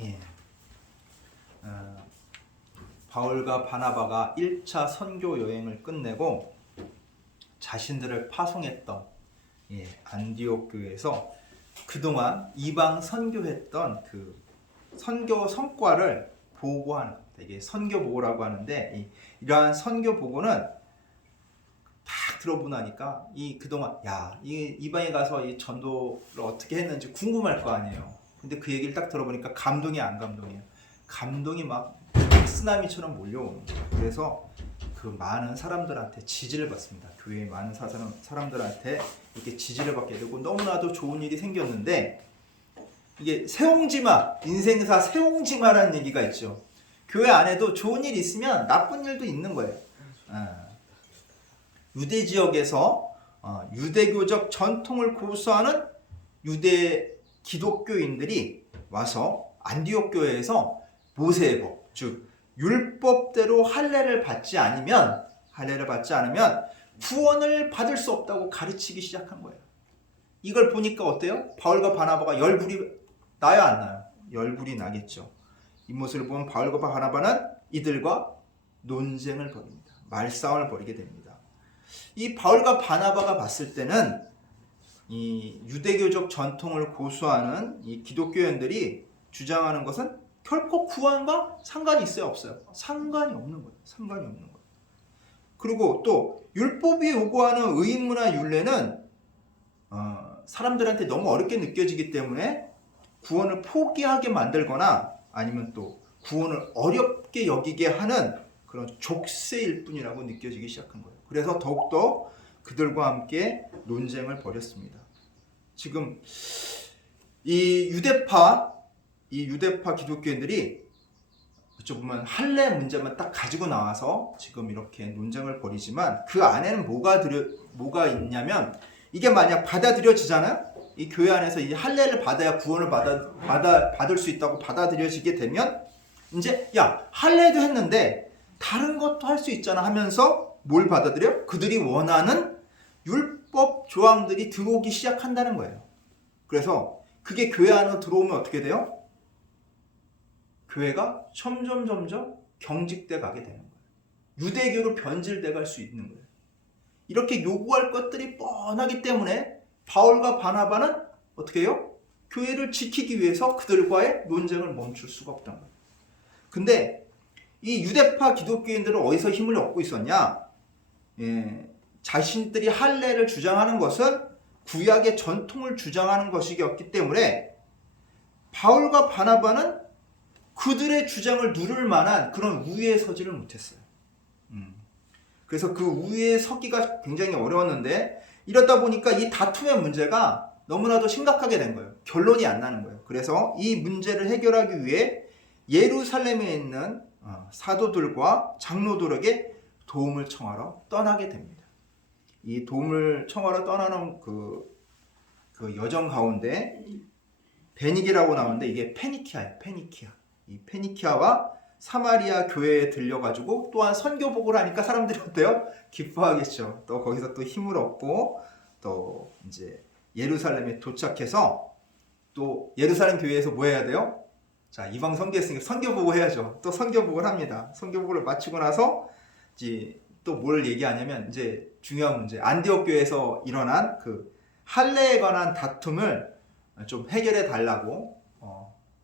예. 바울과 바나바가 1차 선교 여행을 끝내고 자신들을 파송했던 안디옥 교회에서 그동안 이방 선교했던 그 선교 성과를 보고하는 겁니다. 이게 선교 보고라고 하는데 이러한 선교 보고는 딱 들어보고 나니까 그동안 이 이방에 가서 이 전도를 어떻게 했는지 궁금할 거 아니에요. 근데 그 얘기를 딱 들어보니까 감동이 안 감동이에요. 감동이 막 쓰나미처럼 몰려오는 거예요. 그래서 그 많은 사람들한테 지지를 받습니다. 교회의 많은 사람들한테 이렇게 지지를 받게 되고 너무나도 좋은 일이 생겼는데 이게 세옹지마, 인생사 세옹지마라는 얘기가 있죠. 교회 안에도 좋은 일이 있으면 나쁜 일도 있는 거예요. 유대 지역에서 유대교적 전통을 고수하는 유대 기독교인들이 와서 안디옥 교회에서 모세의 법, 즉 율법대로 할례를 받지 않으면 구원을 받을 수 없다고 가르치기 시작한 거예요. 이걸 보니까 어때요? 바울과 바나바가 열불이 나요, 안 나요? 열불이 나겠죠. 이 모습을 본 바울과 바나바는 이들과 논쟁을 벌입니다. 말싸움을 벌이게 됩니다. 이 바울과 바나바가 봤을 때는 이 유대교적 전통을 고수하는 이 기독교인들이 주장하는 것은 결코 구원과 상관이 있어요, 없어요? 상관이 없는 거예요. 그리고 또 율법이 요구하는 의무나 율례는 사람들한테 너무 어렵게 느껴지기 때문에 구원을 포기하게 만들거나 아니면 또 구원을 어렵게 여기게 하는 그런 족쇄일 뿐이라고 느껴지기 시작한 거예요. 그래서 더욱더 그들과 함께 논쟁을 벌였습니다. 지금 이 유대파 기독교인들이 어찌 보면 할례 문제만 딱 가지고 나와서 지금 이렇게 논쟁을 벌이지만 그 안에는 뭐가 있냐면 이게 만약 받아들여지잖아요. 이 교회 안에서 이 할례를 받아야 구원을 받을 수 있다고 받아들여지게 되면 이제 할례도 했는데 다른 것도 할 수 있잖아 하면서 뭘 받아들여? 그들이 원하는 율법 조항들이 들어오기 시작한다는 거예요. 그래서 그게 교회 안으로 들어오면 어떻게 돼요? 교회가 점점 경직돼 가게 되는 거예요. 유대교로 변질돼 갈 수 있는 거예요. 이렇게 요구할 것들이 뻔하기 때문에 바울과 바나바는 어떻게 해요? 교회를 지키기 위해서 그들과의 논쟁을 멈출 수가 없던 거예요. 근데 이 유대파 기독교인들은 어디서 힘을 얻고 있었냐? 자신들이 할례를 주장하는 것은 구약의 전통을 주장하는 것이었기 때문에 바울과 바나바는 그들의 주장을 누를 만한 그런 우위에 서지를 못했어요. 그래서 그 우위에 서기가 굉장히 어려웠는데 이러다 보니까 이 다툼의 문제가 너무나도 심각하게 된 거예요. 결론이 안 나는 거예요. 그래서 이 문제를 해결하기 위해 예루살렘에 있는 사도들과 장로들에게 도움을 청하러 떠나게 됩니다. 이 도움을 청하러 떠나는 그 여정 가운데 베니게라고 나오는데 이게 페니키아예요. 이 페니키아와 사마리아 교회에 들려가지고 또한 선교복을 하니까 사람들이 어때요? 기뻐하겠죠. 또 거기서 또 힘을 얻고 또 이제 예루살렘에 도착해서 또 예루살렘 교회에서 뭐 해야 돼요? 자, 이방 선교했으니까 선교복을 해야죠. 또 선교복을 합니다. 선교복을 마치고 나서 이제 또 뭘 얘기하냐면 이제 중요한 문제, 안디옥 교회에서 일어난 그 할례에 관한 다툼을 좀 해결해 달라고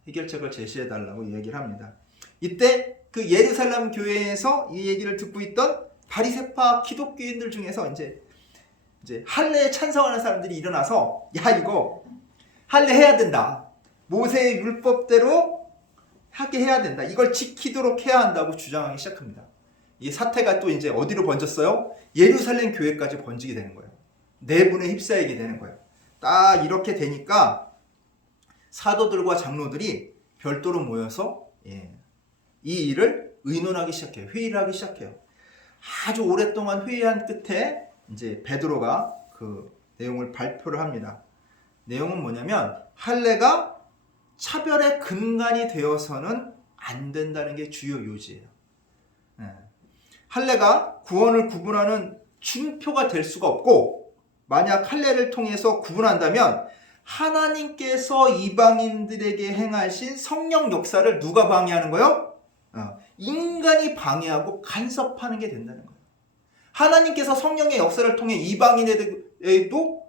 해결책을 제시해 달라고 얘기를 합니다. 이때 그 예루살렘 교회에서 이 얘기를 듣고 있던 바리새파 기독교인들 중에서 이제 할례에 찬성하는 사람들이 일어나서 이거 할례 해야 된다. 모세의 율법대로 하게 해야 된다. 이걸 지키도록 해야 한다고 주장하기 시작합니다. 이 사태가 또 이제 어디로 번졌어요? 예루살렘 교회까지 번지게 되는 거예요. 내분에 휩싸이게 되는 거예요. 딱 이렇게 되니까 사도들과 장로들이 별도로 모여서 이 일을 의논하기 시작해요. 회의를 하기 시작해요. 아주 오랫동안 회의한 끝에 이제 베드로가 그 내용을 발표를 합니다. 내용은 뭐냐면 할례가 차별의 근간이 되어서는 안 된다는 게 주요 요지예요. 할례가 구원을 구분하는 징표가 될 수가 없고 만약 할례를 통해서 구분한다면 하나님께서 이방인들에게 행하신 성령 역사를 누가 방해하는 거예요? 인간이 방해하고 간섭하는 게 된다는 거예요. 하나님께서 성령의 역사를 통해 이방인에도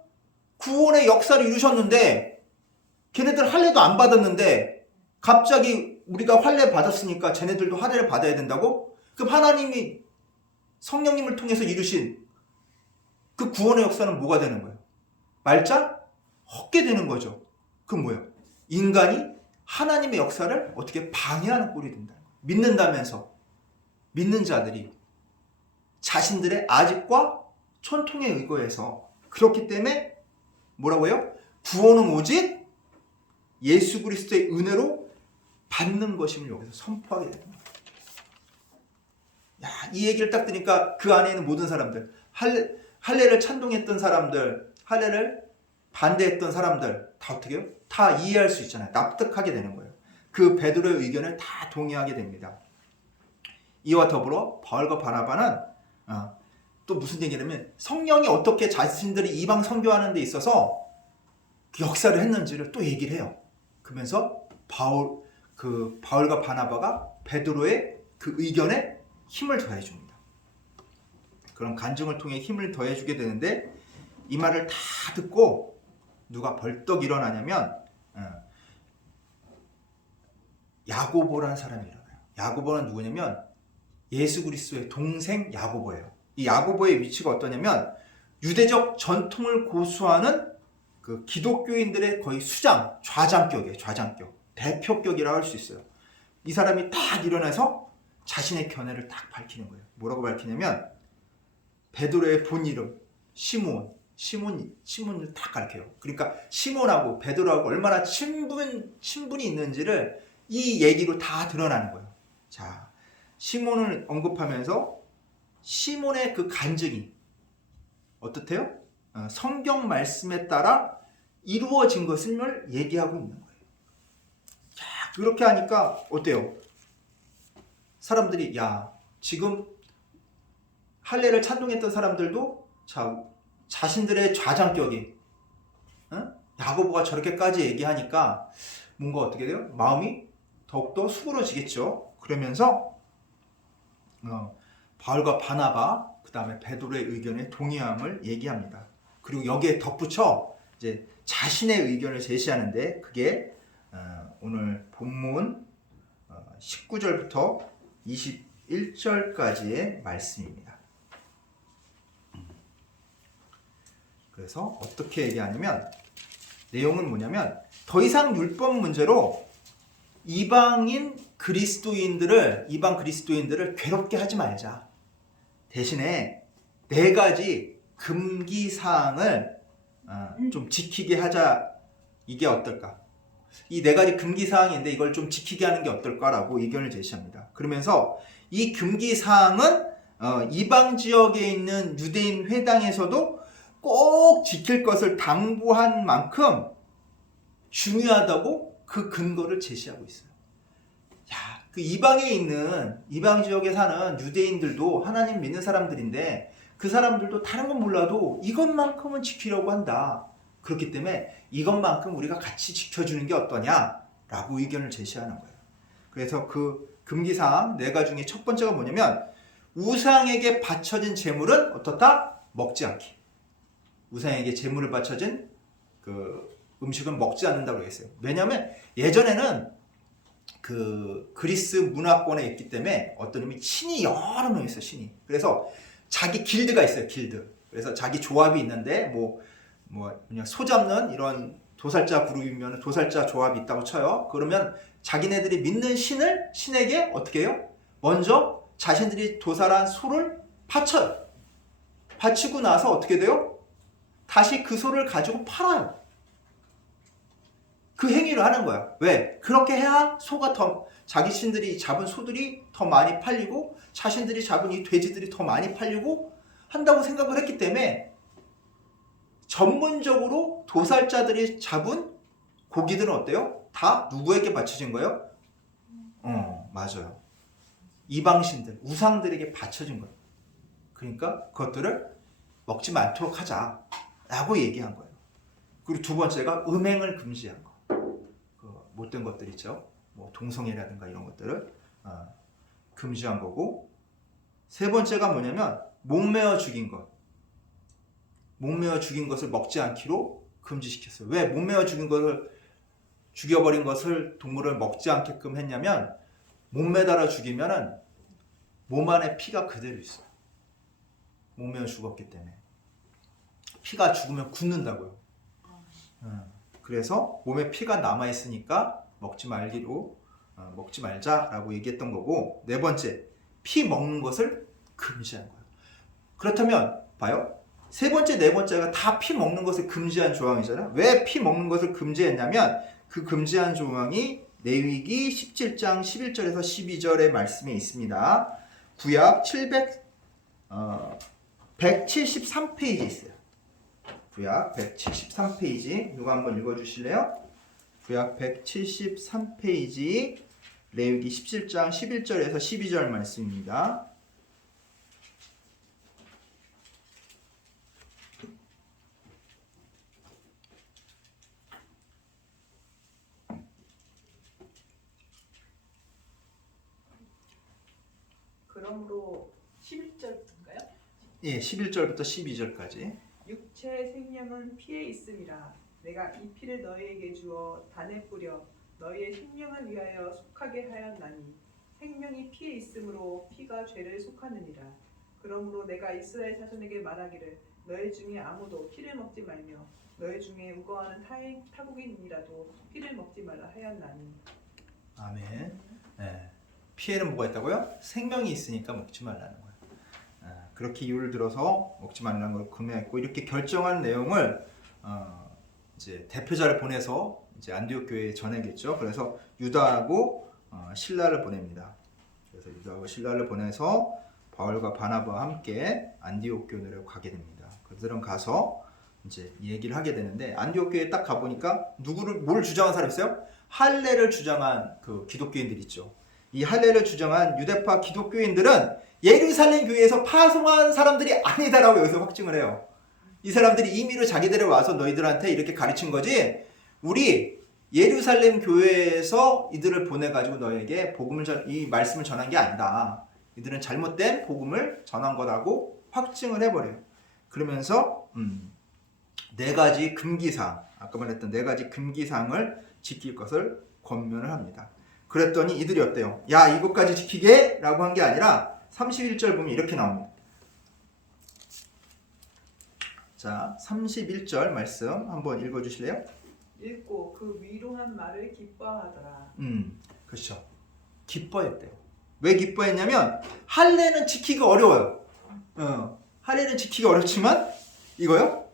구원의 역사를 이루셨는데 걔네들 할례도 안 받았는데 갑자기 우리가 할례 받았으니까 쟤네들도 할례를 받아야 된다고? 그럼 하나님이 성령님을 통해서 이루신 그 구원의 역사는 뭐가 되는 거예요? 말자? 헛게 되는 거죠. 그건 뭐예요? 인간이 하나님의 역사를 어떻게 방해하는 꼴이 된다. 믿는다면서 믿는 자들이 자신들의 아집과 천통에 의거해서 그렇기 때문에 뭐라고요? 구원은 오직 예수 그리스도의 은혜로 받는 것임을 여기서 선포하게 되는 거예요. 야, 이 얘기를 딱 들으니까 그 안에 있는 모든 사람들, 할례를 찬동했던 사람들, 할례를 반대했던 사람들 다 어떻게 해요? 다 이해할 수 있잖아요. 납득하게 되는 거예요. 그 베드로의 의견을 다 동의하게 됩니다. 이와 더불어 바울과 바나바는 또 무슨 얘기냐면 성령이 어떻게 자신들이 이방 선교하는 데 있어서 그 역사를 했는지를 또 얘기를 해요. 그러면서 바울과 바나바가 베드로의 그 의견에 힘을 더해 줍니다. 그런 간증을 통해 힘을 더해 주게 되는데 이 말을 다 듣고 누가 벌떡 일어나냐면 야고보라는 사람이 일어나요. 야고보는 누구냐면 예수 그리스도의 동생 야고보예요. 이 야고보의 위치가 어떠냐면 유대적 전통을 고수하는 그 기독교인들의 거의 수장, 좌장격이에요. 좌장격. 대표격이라고 할 수 있어요. 이 사람이 딱 일어나서 자신의 견해를 딱 밝히는 거예요. 뭐라고 밝히냐면 베드로의 본 이름 시몬을 딱 가르쳐요. 그러니까 시몬하고 베드로하고 얼마나 친분이 있는지를 이 얘기로 다 드러나는 거예요. 자, 시몬을 언급하면서 시몬의 그 간증이 어떻대요? 성경 말씀에 따라 이루어진 것을 얘기하고 있는 거예요. 자, 그렇게 하니까 어때요? 사람들이 지금 할례를 찬동했던 사람들도 자신들의 좌장격이 야고보가 저렇게까지 얘기하니까 뭔가 어떻게 돼요? 마음이 더욱더 수그러지겠죠. 그러면서 바울과 바나바 그 다음에 베드로의 의견에 동의함을 얘기합니다. 그리고 여기에 덧붙여 이제 자신의 의견을 제시하는데 그게 오늘 본문 19절부터 21절까지의 말씀입니다. 그래서 어떻게 얘기하냐면 내용은 뭐냐면 더 이상 율법 문제로 이방 그리스도인들을 괴롭게 하지 말자. 대신에 4가지 금기사항을 좀 지키게 하자. 이게 어떨까? 이 4가지 금기사항인데 이걸 좀 지키게 하는 게 어떨까라고 의견을 제시합니다. 그러면서 이 금기사항은 이방 지역에 있는 유대인 회당에서도 꼭 지킬 것을 당부한 만큼 중요하다고 그 근거를 제시하고 있어요. 그 이방에 있는 이방 지역에 사는 유대인들도 하나님 믿는 사람들인데 그 사람들도 다른 건 몰라도 이것만큼은 지키려고 한다. 그렇기 때문에 이것만큼 우리가 같이 지켜주는 게 어떠냐라고 의견을 제시하는 거예요. 그래서 그 금기사항 4가지 중에 첫 번째가 뭐냐면 우상에게 바쳐진 제물은 어떻다? 먹지 않기. 우상에게 제물을 바쳐진 그 음식은 먹지 않는다고 했어요. 왜냐하면 예전에는 그 그리스 문화권에 있기 때문에 어떤 놈이 신이 여러 명 있어요. 신이. 그래서 자기 길드가 있어요. 길드. 그래서 자기 조합이 있는데 그냥 소 잡는 이런 도살자 그룹이면 도살자 조합이 있다고 쳐요. 그러면 자기네들이 믿는 신에게 어떻게 해요? 먼저 자신들이 도살한 소를 바쳐요. 바치고 나서 어떻게 돼요? 다시 그 소를 가지고 팔아요. 그 행위를 하는 거야. 왜? 그렇게 해야 소가 자기 신들이 잡은 소들이 더 많이 팔리고 자신들이 잡은 이 돼지들이 더 많이 팔리고 한다고 생각을 했기 때문에 전문적으로 도살자들이 잡은 고기들은 어때요? 다 누구에게 바쳐진 거예요? 맞아요. 이방신들, 우상들에게 바쳐진 거예요. 그러니까 그것들을 먹지 않도록 하자라고 얘기한 거예요. 그리고 두 번째가 음행을 금지한 거. 그 못된 것들 있죠. 뭐 동성애라든가 이런 것들을 금지한 거고, 세 번째가 뭐냐면 목매어 죽인 것. 목매어 죽인 것을 먹지 않기로 금지시켰어요. 왜 목매어 죽인 것을 죽여버린 것을 동물을 먹지 않게끔 했냐면 목매달아 죽이면은 몸 안에 피가 그대로 있어요. 목매어 죽었기 때문에 피가 죽으면 굳는다고요. 그래서 몸에 피가 남아 있으니까 먹지 말자라고 얘기했던 거고, 네 번째 피 먹는 것을 금지한 거예요. 그렇다면 봐요. 세 번째, 네 번째가 다 피 먹는 것을 금지한 조항이잖아요. 왜 피 먹는 것을 금지했냐면 그 금지한 조항이 레위기 17장 11절에서 12절의 말씀에 있습니다. 구약 173페이지 있어요. 구약 173페이지 누가 한번 읽어주실래요? 구약 173페이지 레위기 17장 11절에서 12절 말씀입니다. 그러므로 11절인가요? 예, 11절부터 12절까지. 육체의 생명은 피에 있음이라. 내가 이 피를 너희에게 주어 단에 뿌려 너희의 생명을 위하여 속하게 하였나니 생명이 피에 있으므로 피가 죄를 속하느니라. 그러므로 내가 이스라엘 자손에게 말하기를 너희 중에 아무도 피를 먹지 말며 너희 중에 우거하는 타국인이라도 피를 먹지 말라 하였나니. 아멘. 네. 피해는 뭐가 있다고요? 생명이 있으니까 먹지 말라는 거예요. 그렇게 이유를 들어서 먹지 말라는 걸 금했고, 이렇게 결정한 내용을 이제 대표자를 보내서 이제 안디옥 교회에 전하겠죠. 그래서 유다하고 실라를 보냅니다. 그래서 유다하고 실라를 보내서 바울과 바나바와 함께 안디옥 교회로 가게 됩니다. 그들은 가서 이제 얘기를 하게 되는데, 안디옥 교회에 딱 가보니까 뭘 주장한 사람 있어요? 할례를 주장한 그 기독교인들 있죠. 이 할례를 주장한 유대파 기독교인들은 예루살렘 교회에서 파송한 사람들이 아니다라고 여기서 확증을 해요. 이 사람들이 임의로 자기들이 와서 너희들한테 이렇게 가르친 거지, 우리 예루살렘 교회에서 이들을 보내가지고 너에게 이 말씀을 전한 게 아니다. 이들은 잘못된 복음을 전한 거라고 확증을 해버려요. 그러면서 네 가지 금기사항, 아까 말했던 네 가지 금기사항을 지킬 것을 권면을 합니다. 그랬더니 이들이 어때요? 야, 이것까지 지키게? 라고 한 게 아니라 31절 보면 이렇게 나옵니다. 자, 31절 말씀 한번 읽어주실래요? 읽고 그 위로한 말을 기뻐하더라. 그렇죠. 기뻐했대요. 왜 기뻐했냐면 할례는 지키기가 어려워요. 할례는 지키기가 어렵지만 이거요?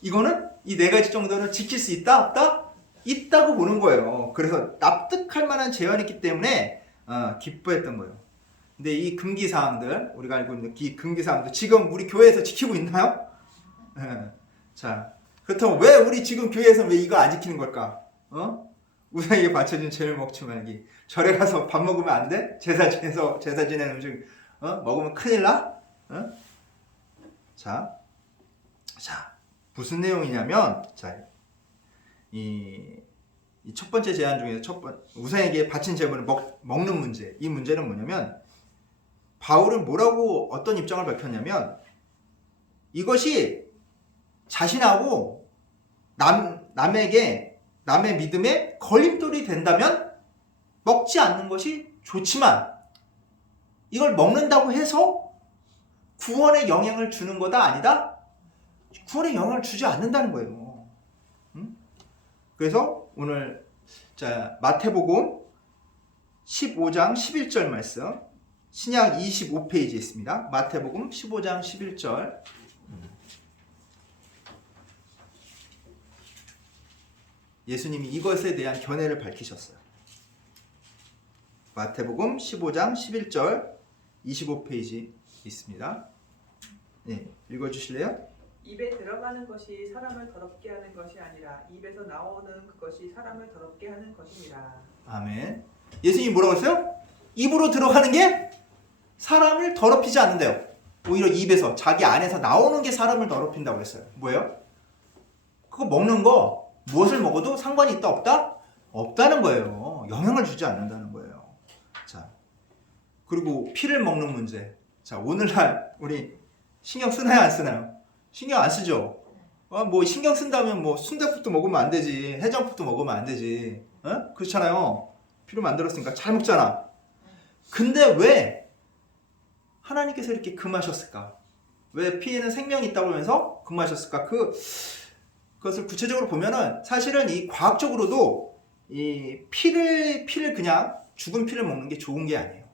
이거는 이 네 가지 정도는 지킬 수 있다? 없다? 있다고 보는 거예요. 그래서 납득할 만한 제안이 있기 때문에 기뻐했던 거예요. 근데 이 금기사항들, 우리가 알고 있는 이 금기사항들 지금 우리 교회에서 지키고 있나요? 자, 그렇다면 왜 우리 지금 교회에서 왜 이거 안 지키는 걸까? 우상에게 바쳐진 죄를 먹지 말기. 절에 가서 밥 먹으면 안 돼? 제사 지내는 음식 먹으면 큰일 나? 자, 무슨 내용이냐면, 자, 이 첫 번째 제안 중에서 우상에게 바친 제물을 먹는 문제. 이 문제는 뭐냐면, 바울은 뭐라고 어떤 입장을 밝혔냐면, 이것이 자신하고 남의 믿음에 걸림돌이 된다면 먹지 않는 것이 좋지만, 이걸 먹는다고 해서 구원에 영향을 주는 거다? 아니다? 구원에 영향을 주지 않는다는 거예요. 그래서 오늘 마태복음 15장 11절 말씀, 신약 25페이지에 있습니다. 마태복음 15장 11절. 예수님이 이것에 대한 견해를 밝히셨어요. 마태복음 15장 11절 25페이지 있습니다. 네, 읽어주실래요? 입에 들어가는 것이 사람을 더럽게 하는 것이 아니라 입에서 나오는 그것이 사람을 더럽게 하는 것이니라. 아멘. 예수님이 뭐라고 했어요? 입으로 들어가는 게 사람을 더럽히지 않는데요. 오히려 입에서, 자기 안에서 나오는 게 사람을 더럽힌다고 했어요. 뭐예요? 그거 먹는 거 무엇을 먹어도 상관이 있다 없다? 없다는 거예요. 영향을 주지 않는다는 거예요. 자, 그리고 피를 먹는 문제. 자, 오늘날 우리 신경 쓰나요, 안 쓰나요? 신경 안 쓰죠. 뭐 신경 쓴다면 뭐 순댓국도 먹으면 안 되지, 해장국도 먹으면 안 되지. 그렇잖아요. 피로 만들었으니까 잘 먹잖아. 근데 왜 하나님께서 이렇게 금하셨을까? 왜 피에는 생명이 있다고 하면서 금하셨을까? 그것을 구체적으로 보면은 사실은 이 과학적으로도 이 피를 그냥 죽은 피를 먹는 게 좋은 게 아니에요.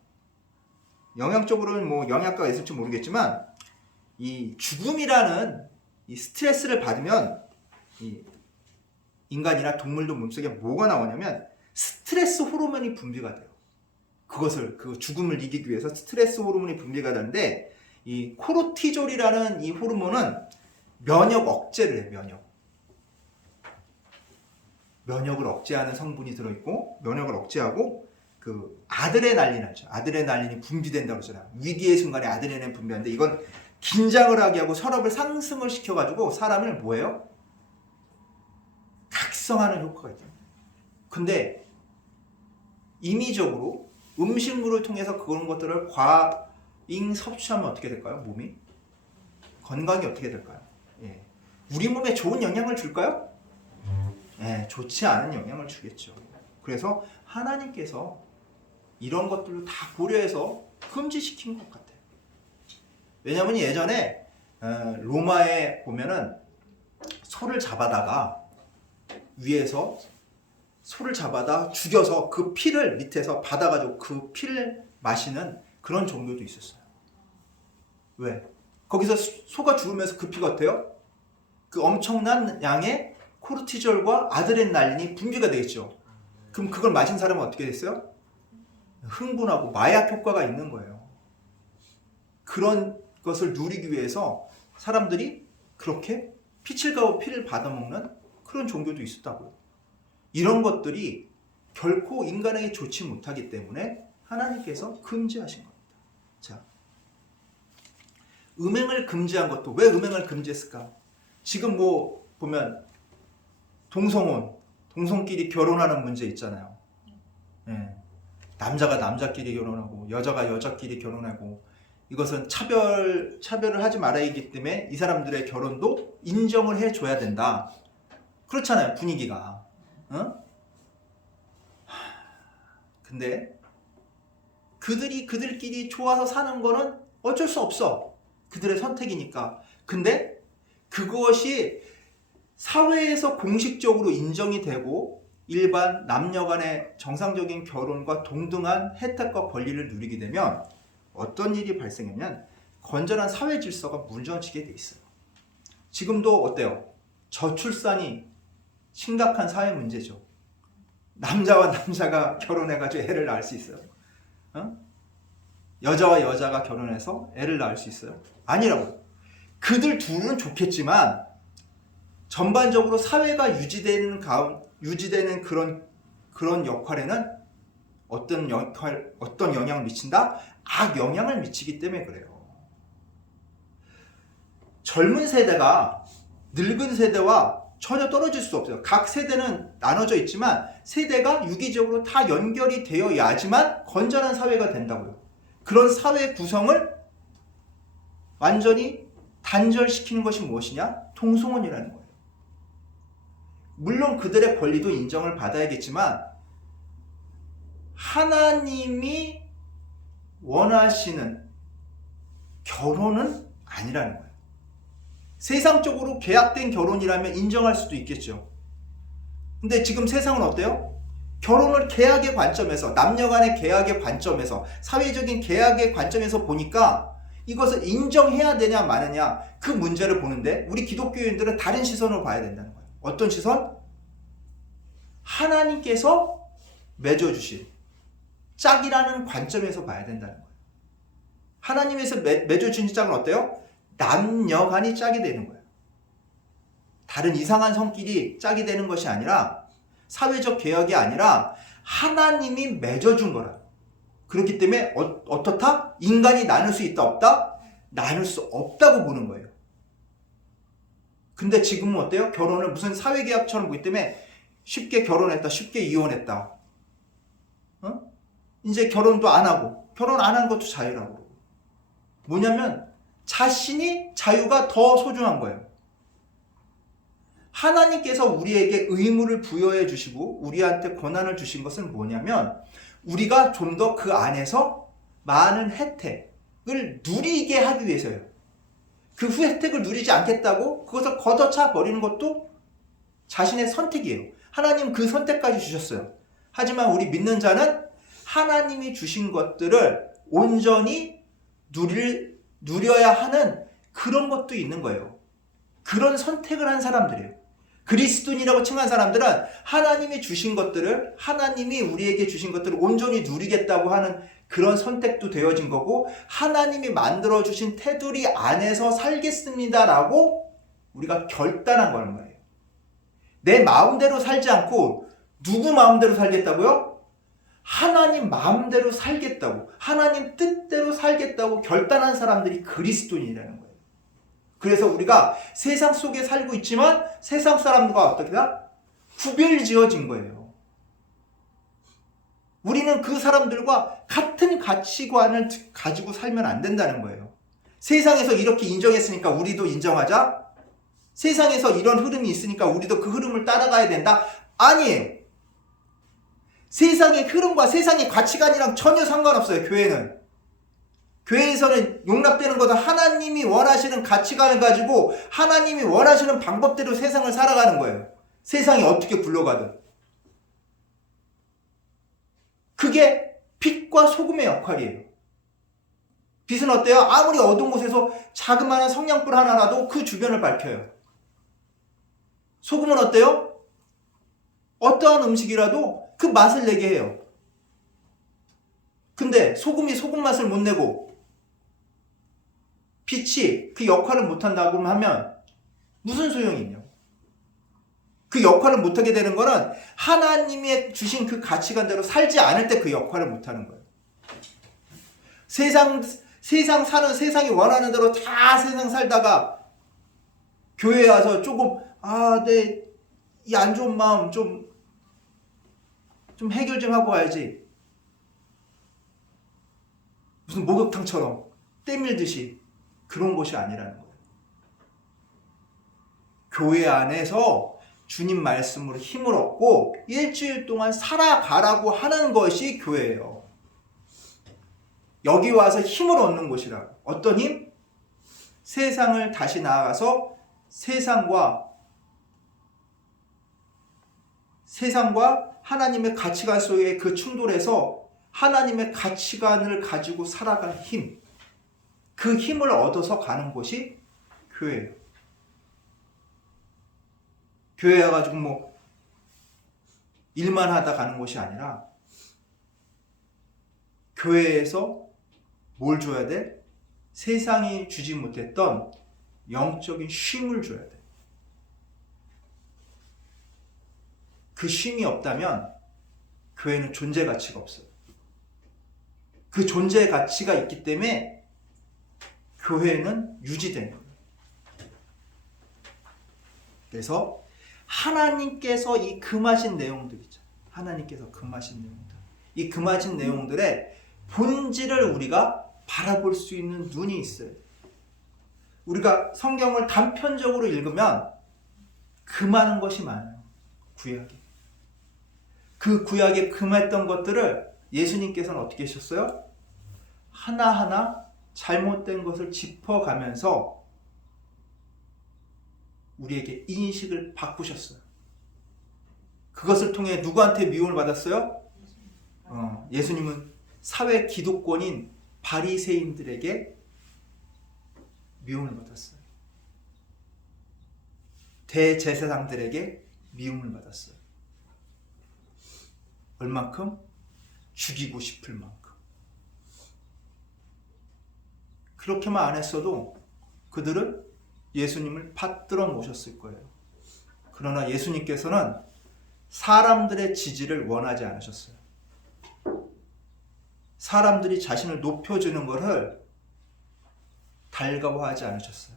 영양적으로는 뭐 영양가가 있을지 모르겠지만 이 죽음이라는 이 스트레스를 받으면 이 인간이나 동물도 몸속에 뭐가 나오냐면 스트레스 호르몬이 분비가 돼요. 그 죽음을 이기기 위해서 스트레스 호르몬이 분비가 되는데 이 코르티졸이라는 이 호르몬은 면역 억제를 해요. 면역을 억제하는 성분이 들어있고 면역을 억제하고 그 아드레날린이 분비된다고 그러잖아요. 위기의 순간에 아드레날린이 분비하는데 이건 긴장을 하게 하고 혈압을 상승을 시켜가지고 사람을 뭐예요? 각성하는 효과가 있죠. 근데 임의적으로 음식물을 통해서 그런 것들을 과잉 섭취하면 어떻게 될까요? 몸이? 건강이 어떻게 될까요? 예. 우리 몸에 좋은 영향을 줄까요? 예, 좋지 않은 영향을 주겠죠. 그래서 하나님께서 이런 것들을 다 고려해서 금지시킨 것 같아요. 왜냐하면 예전에 로마에 보면은 소를 잡아다가 위에서 소를 잡아다 죽여서 그 피를 밑에서 받아가지고 그 피를 마시는 그런 종교도 있었어요. 왜? 거기서 소가 죽으면서 그 피가 어때요? 그 엄청난 양의 코르티졸과 아드레날린이 분비가 되겠죠. 그럼 그걸 마신 사람은 어떻게 됐어요? 흥분하고 마약 효과가 있는 거예요. 그런 것을 누리기 위해서 사람들이 그렇게 피칠 가고 피를 받아먹는 그런 종교도 있었다고요. 이런 것들이 결코 인간에게 좋지 못하기 때문에 하나님께서 금지하신 겁니다. 자, 음행을 금지한 것도 왜 음행을 금지했을까? 지금 뭐 보면 동성끼리 결혼하는 문제 있잖아요. 예. 남자가 남자끼리 결혼하고 여자가 여자끼리 결혼하고 이것은 차별을 하지 말아야 하기 때문에 이 사람들의 결혼도 인정을 해줘야 된다. 그렇잖아요, 분위기가. 근데 그들끼리 좋아서 사는 거는 어쩔 수 없어. 그들의 선택이니까. 근데 그것이 사회에서 공식적으로 인정이 되고 일반 남녀 간의 정상적인 결혼과 동등한 혜택과 권리를 누리게 되면 어떤 일이 발생하면 건전한 사회 질서가 무너지게 돼 있어요. 지금도 어때요? 저출산이 심각한 사회 문제죠. 남자와 남자가 결혼해가지고 애를 낳을 수 있어요? 여자와 여자가 결혼해서 애를 낳을 수 있어요? 아니라고요. 그들 둘은 좋겠지만 전반적으로 사회가 유지되는 그런 역할에는 어떤 영향을 미친다? 악영향을 미치기 때문에 그래요. 젊은 세대가 늙은 세대와 전혀 떨어질 수 없어요. 각 세대는 나눠져 있지만 세대가 유기적으로 다 연결이 되어야지만 건전한 사회가 된다고요. 그런 사회 구성을 완전히 단절시키는 것이 무엇이냐? 동성혼이라는 거예요. 물론 그들의 권리도 인정을 받아야겠지만 하나님이 원하시는 결혼은 아니라는 거예요. 세상적으로 계약된 결혼이라면 인정할 수도 있겠죠. 근데 지금 세상은 어때요? 결혼을 계약의 관점에서, 남녀 간의 계약의 관점에서, 사회적인 계약의 관점에서 보니까 이것을 인정해야 되냐 마느냐 그 문제를 보는데 우리 기독교인들은 다른 시선으로 봐야 된다는 거예요. 어떤 시선? 하나님께서 맺어주신 짝이라는 관점에서 봐야 된다는 거예요. 하나님에서 맺어주신 짝은 어때요? 남녀 간이 짝이 되는 거예요. 다른 이상한 성끼리 짝이 되는 것이 아니라 사회적 계약이 아니라 하나님이 맺어준 거라. 그렇기 때문에 어떻다? 인간이 나눌 수 있다 없다? 나눌 수 없다고 보는 거예요. 근데 지금은 어때요? 결혼을 무슨 사회계약처럼 보기 때문에 쉽게 결혼했다, 쉽게 이혼했다. 이제 결혼도 안 하고, 결혼 안 한 것도 자유라고. 뭐냐면 자신이 자유가 더 소중한 거예요. 하나님께서 우리에게 의무를 부여해 주시고 우리한테 권한을 주신 것은 뭐냐면 우리가 좀 더 그 안에서 많은 혜택을 누리게 하기 위해서예요. 그 혜택을 누리지 않겠다고 그것을 걷어차 버리는 것도 자신의 선택이에요. 하나님 그 선택까지 주셨어요. 하지만 우리 믿는 자는 하나님이 주신 것들을 온전히 누려야 하는 그런 것도 있는 거예요. 그런 선택을 한 사람들이에요. 그리스도인이라고 칭한 사람들은 하나님이 주신 것들을, 하나님이 우리에게 주신 것들을 온전히 누리겠다고 하는 그런 선택도 되어진 거고, 하나님이 만들어주신 테두리 안에서 살겠습니다라고 우리가 결단한 거란 말이에요. 내 마음대로 살지 않고 누구 마음대로 살겠다고요? 하나님 마음대로 살겠다고, 하나님 뜻대로 살겠다고 결단한 사람들이 그리스도인이라는 거예요. 그래서 우리가 세상 속에 살고 있지만 세상 사람과 어떻게 다 구별 지어진 거예요. 우리는 그 사람들과 같은 가치관을 가지고 살면 안 된다는 거예요. 세상에서 이렇게 인정했으니까 우리도 인정하자? 세상에서 이런 흐름이 있으니까 우리도 그 흐름을 따라가야 된다? 아니에요. 세상의 흐름과 세상의 가치관이랑 전혀 상관없어요. 교회는. 교회에서는 용납되는 것은 하나님이 원하시는 가치관을 가지고 하나님이 원하시는 방법대로 세상을 살아가는 거예요. 세상이 어떻게 굴러가든. 그게 빛과 소금의 역할이에요. 빛은 어때요? 아무리 어두운 곳에서 자그마한 성냥불 하나라도 그 주변을 밝혀요. 소금은 어때요? 어떠한 음식이라도 그 맛을 내게 해요. 근데 소금이 소금 맛을 못 내고 빛이 그 역할을 못한다고 하면 무슨 소용이 있냐고. 그 역할을 못하게 되는 거는 하나님이 주신 그 가치관대로 살지 않을 때 그 역할을 못하는 거예요. 세상 사는 세상이 원하는 대로 다 세상 살다가 교회에 와서 조금 내 이 안 좋은 마음 좀 해결 좀 하고 가야지. 무슨 목욕탕처럼 때밀듯이 그런 것이 아니라는 거예요. 교회 안에서 주님 말씀으로 힘을 얻고 일주일 동안 살아가라고 하는 것이 교회예요. 여기 와서 힘을 얻는 곳이라고. 어떤 힘? 세상을 다시 나아가서 세상과 하나님의 가치관 속의 그 충돌에서 하나님의 가치관을 가지고 살아가는 힘. 그 힘을 얻어서 가는 곳이 교회예요. 교회 와가지고 일만 하다 가는 것이 아니라 교회에서 뭘 줘야 돼? 세상이 주지 못했던 영적인 쉼을 줘야 돼. 그 쉼이 없다면 교회는 존재 가치가 없어요. 그 존재 가치가 있기 때문에 교회는 유지되는 거예요. 그래서 하나님께서 이 금하신 내용들 있죠. 하나님께서 금하신 내용들. 이 금하신 내용들의 본질을 우리가 바라볼 수 있는 눈이 있어요. 우리가 성경을 단편적으로 읽으면 금하는 것이 많아요. 구약에. 그 구약에 금했던 것들을 예수님께서는 어떻게 하셨어요? 하나하나 잘못된 것을 짚어가면서 우리에게 인식을 바꾸셨어요. 그것을 통해 누구한테 미움을 받았어요? 예수님은 사회 기득권인 바리새인들에게 미움을 받았어요. 대제사장들에게 미움을 받았어요. 얼만큼? 죽이고 싶을 만큼. 그렇게만 안 했어도 그들은 예수님을 받들어 모셨을 거예요. 그러나 예수님께서는 사람들의 지지를 원하지 않으셨어요. 사람들이 자신을 높여주는 것을 달가워하지 않으셨어요.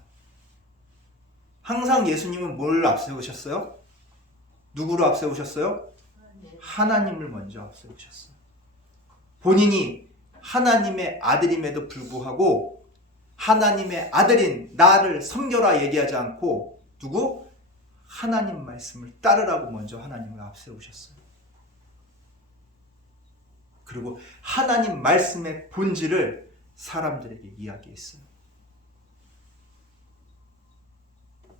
항상 예수님은 뭘 앞세우셨어요? 누구를 앞세우셨어요? 하나님을 먼저 앞세우셨어요. 본인이 하나님의 아들임에도 불구하고 하나님의 아들인 나를 섬겨라 얘기하지 않고 누구? 하나님 말씀을 따르라고 먼저 하나님을 앞세우셨어요. 그리고 하나님 말씀의 본질을 사람들에게 이야기했어요.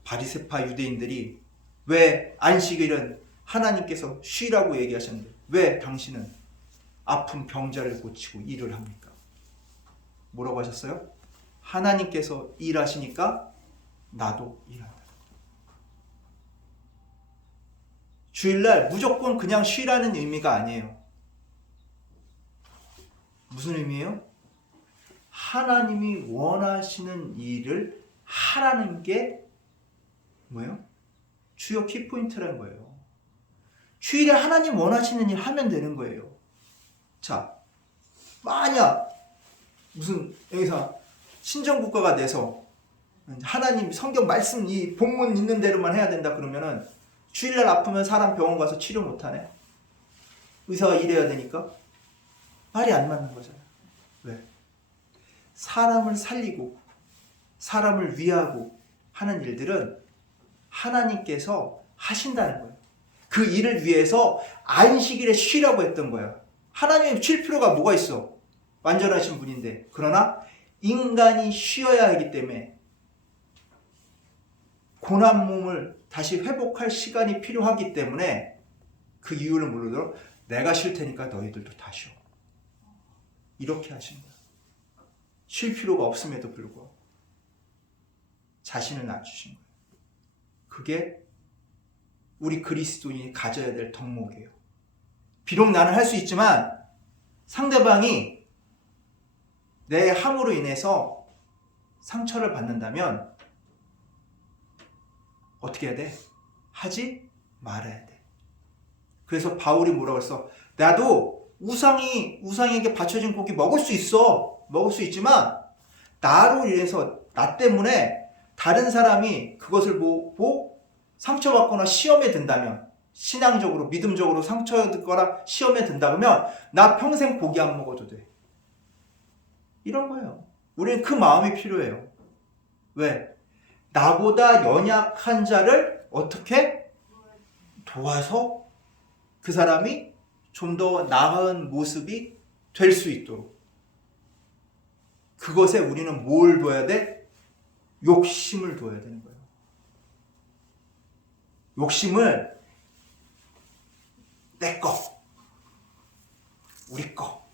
바리새파 유대인들이 왜 안식일은 하나님께서 쉬라고 얘기하셨는데 왜 당신은 아픈 병자를 고치고 일을 합니까? 뭐라고 하셨어요? 하나님께서 일하시니까 나도 일한다. 주일날 무조건 그냥 쉬라는 의미가 아니에요. 무슨 의미예요? 하나님이 원하시는 일을 하라는 게 뭐예요? 주요 키포인트라는 거예요. 주일에 하나님 원하시는 일 하면 되는 거예요. 자, 만약 무슨 여기서 신정국가가 돼서 하나님 성경 말씀 이 본문 있는 대로만 해야 된다 그러면은 주일날 아프면 사람 병원 가서 치료 못하네? 의사가 일해야 되니까? 말이 안 맞는 거잖아요. 왜? 사람을 살리고 사람을 위하고 하는 일들은 하나님께서 하신다는 거예요. 그 일을 위해서 안식일에 쉬라고 했던 거야. 하나님이 쉴 필요가 뭐가 있어? 완전하신 분인데. 그러나 인간이 쉬어야 하기 때문에 고난 몸을 다시 회복할 시간이 필요하기 때문에 그 이유를 모르도록 내가 쉴 테니까 너희들도 다 쉬어. 이렇게 하신 거야. 쉴 필요가 없음에도 불구하고 자신을 낮추신 거예요. 그게 우리 그리스도인이 가져야 될 덕목이에요. 비록 나는 할 수 있지만 상대방이 내 함으로 인해서 상처를 받는다면 어떻게 해야 돼? 하지 말아야 돼. 그래서 바울이 뭐라고 했어? 나도 우상에게 바쳐진 고기 먹을 수 있어. 먹을 수 있지만 나로 인해서 나 때문에 다른 사람이 그것을 보고 상처받거나 시험에 든다면 신앙적으로 믿음적으로 상처받거나 시험에 든다 그러면 나 평생 고기 안 먹어도 돼. 이런 거예요. 우리는 그 마음이 필요해요. 왜? 나보다 연약한 자를 어떻게 도와서 그 사람이 좀 더 나은 모습이 될 수 있도록. 그것에 우리는 뭘 둬야 돼? 욕심을 둬야 되는 거예요. 욕심을 내 거, 우리 거.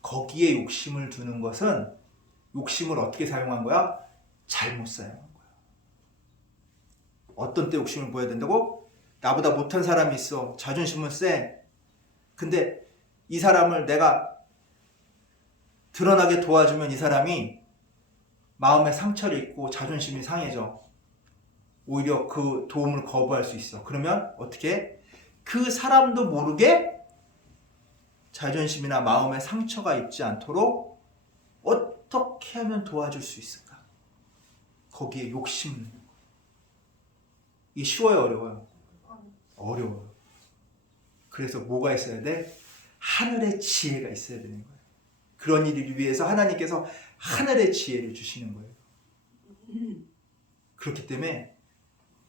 거기에 욕심을 두는 것은 욕심을 어떻게 사용한 거야? 잘못 사용한 거야. 어떤 때 욕심을 보여야 된다고? 나보다 못한 사람이 있어. 자존심은 세. 근데 이 사람을 내가 드러나게 도와주면 이 사람이 마음에 상처를 입고 자존심이 상해져. 오히려 그 도움을 거부할 수 있어. 그러면 어떻게 해? 그 사람도 모르게 자존심이나 마음에 상처가 입지 않도록 어떻게 하면 도와줄 수 있을까? 거기에 욕심을 내는 거예요. 이게 쉬워요, 어려워요? 어려워요. 그래서 뭐가 있어야 돼? 하늘의 지혜가 있어야 되는 거예요. 그런 일을 위해서 하나님께서 하늘의 지혜를 주시는 거예요. 그렇기 때문에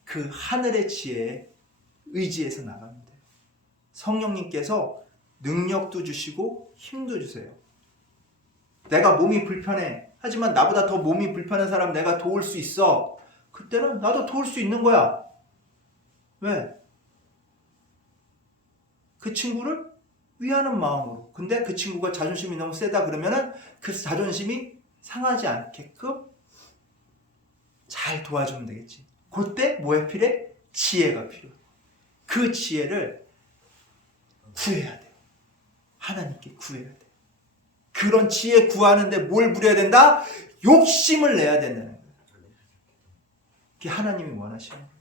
그 하늘의 지혜에 의지해서 나가면 돼요. 성령님께서 능력도 주시고 힘도 주세요. 내가 몸이 불편해. 하지만 나보다 더 몸이 불편한 사람 내가 도울 수 있어. 그때는 나도 도울 수 있는 거야. 왜? 그 친구를 위하는 마음으로. 근데 그 친구가 자존심이 너무 세다 그러면은 그 자존심이 상하지 않게끔 잘 도와주면 되겠지. 그때 뭐가 필요해? 지혜가 필요해. 그 지혜를 구해야 돼요. 하나님께 구해야 돼. 그런 지혜 구하는데 뭘 부려야 된다? 욕심을 내야 된다는 거예요. 그게 하나님이 원하시는 거예요.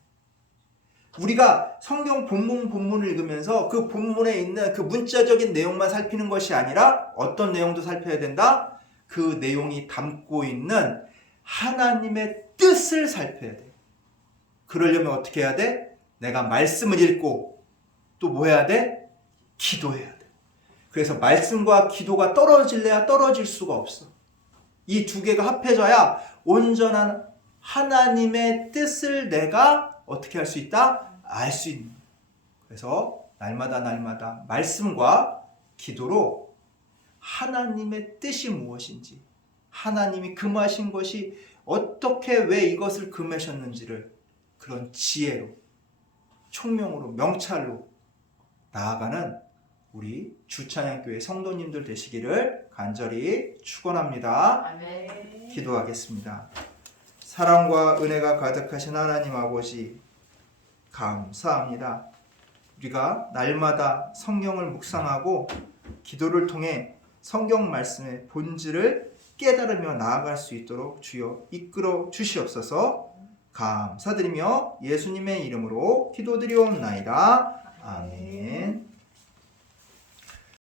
우리가 성경 본문을 읽으면서 그 본문에 있는 그 문자적인 내용만 살피는 것이 아니라 어떤 내용도 살펴야 된다? 그 내용이 담고 있는 하나님의 뜻을 살펴야 돼요. 그러려면 어떻게 해야 돼? 내가 말씀을 읽고 또 뭐 해야 돼? 기도해야 돼. 그래서 말씀과 기도가 떨어질래야 떨어질 수가 없어. 이 두 개가 합해져야 온전한 하나님의 뜻을 내가 어떻게 할 수 있다? 알 수 있는 거야. 그래서 날마다 말씀과 기도로 하나님의 뜻이 무엇인지, 하나님이 금하신 것이 어떻게 왜 이것을 금하셨는지를 그런 지혜로, 총명으로, 명찰로 나아가는 우리 주찬양교회 성도님들 되시기를 간절히 축원합니다. 아멘. 기도하겠습니다. 사랑과 은혜가 가득하신 하나님 아버지, 감사합니다. 우리가 날마다 성경을 묵상하고 기도를 통해 성경 말씀의 본질을 깨달으며 나아갈 수 있도록 주여 이끌어 주시옵소서. 감사드리며 예수님의 이름으로 기도드리옵나이다. 아멘.